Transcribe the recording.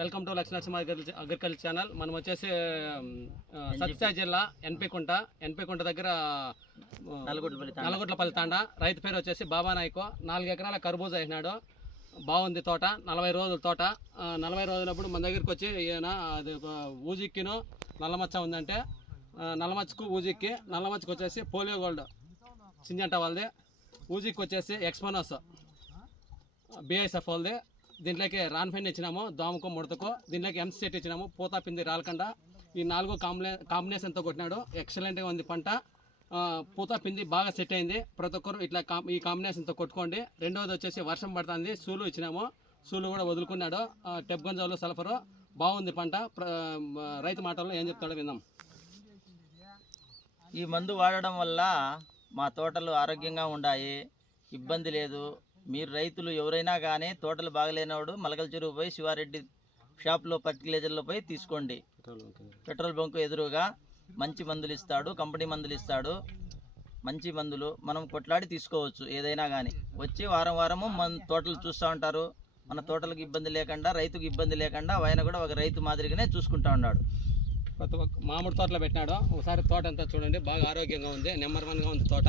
Welcome to Lakshmi agriculture channel. మనం వచ్చేసి సత్యసాయి జిల్లా ఎన్పికుంట దగ్గర నల్లగుట్లపల్లి తాండా. రైతు పేరు వచ్చేసి బాబా నాయకు. 4 ఎకరాల కర్బూజా వేసినాడు. బాగుంది తోట. 40 రోజుల తోట. 40 రోజులప్పుడు మన దగ్గరికి వచ్చి ఈయన అది ఊజిక్కిను నల్లమచ్చ ఉందంటే నల్లమచ్చకు ఊజిక్కి, నల్లమచ్చకు వచ్చేసి పోలియో గోల్డ్ సింజంట వాళ్ళది, ఊజిక్కి వచ్చేసి ఎక్స్పోనస్ బిఐఎస్ఎఫ్ వాళ్ళది. దీంట్లోకి రాన్ఫైన్ ఇచ్చినాము, దోమకు ముడతకు. దీంట్లోకి ఎంసీ సెట్ ఇచ్చినాము, పూత పిండి రాలకుండా. ఈ 4 కాంబినేషన్తో కొట్టినాడు. ఎక్సలెంట్గా ఉంది పంట. పూత పిండి బాగా సెట్ అయింది. ప్రతి ఒక్కరు ఇట్లా ఈ కాంబినేషన్తో కొట్టుకోండి. రెండవది వచ్చేసి వర్షం పడుతుంది, సూలు ఇచ్చినాము, సూలు కూడా వదులుకున్నాడు. టెప్ గంజాలు సల్ఫరు బాగుంది పంట. రైతు మాటల్లో ఏం చెప్తాడో విందాం. ఈ మందు వాడడం వల్ల మా తోటలు ఆరోగ్యంగా ఉన్నాయి, ఇబ్బంది లేదు. మీరు రైతులు ఎవరైనా కానీ తోటలు బాగలేనవాడు మలకల చెరువు పోయి శివారెడ్డి షాప్లో ఫర్టిలైజర్లో పోయి తీసుకోండి. పెట్రోల్ బంకు ఎదురుగా మంచి మందులు ఇస్తాడు, కంపెనీ మందులు ఇస్తాడు. మంచి మందులు మనం కొట్లాడి తీసుకోవచ్చు. ఏదైనా కానీ వచ్చి వారము మన తోటలు చూస్తూ ఉంటారు. మన తోటలకు ఇబ్బంది లేకుండా, రైతుకు ఇబ్బంది లేకుండా ఆయన కూడా ఒక రైతు మాదిరిగానే చూసుకుంటా ఉన్నాడు. మామిడి తోటలో పెట్టినాడు. ఒకసారి తోట అంతా చూడండి, బాగా ఆరోగ్యంగా ఉంది, నెంబర్ 1గా ఉంది తోట.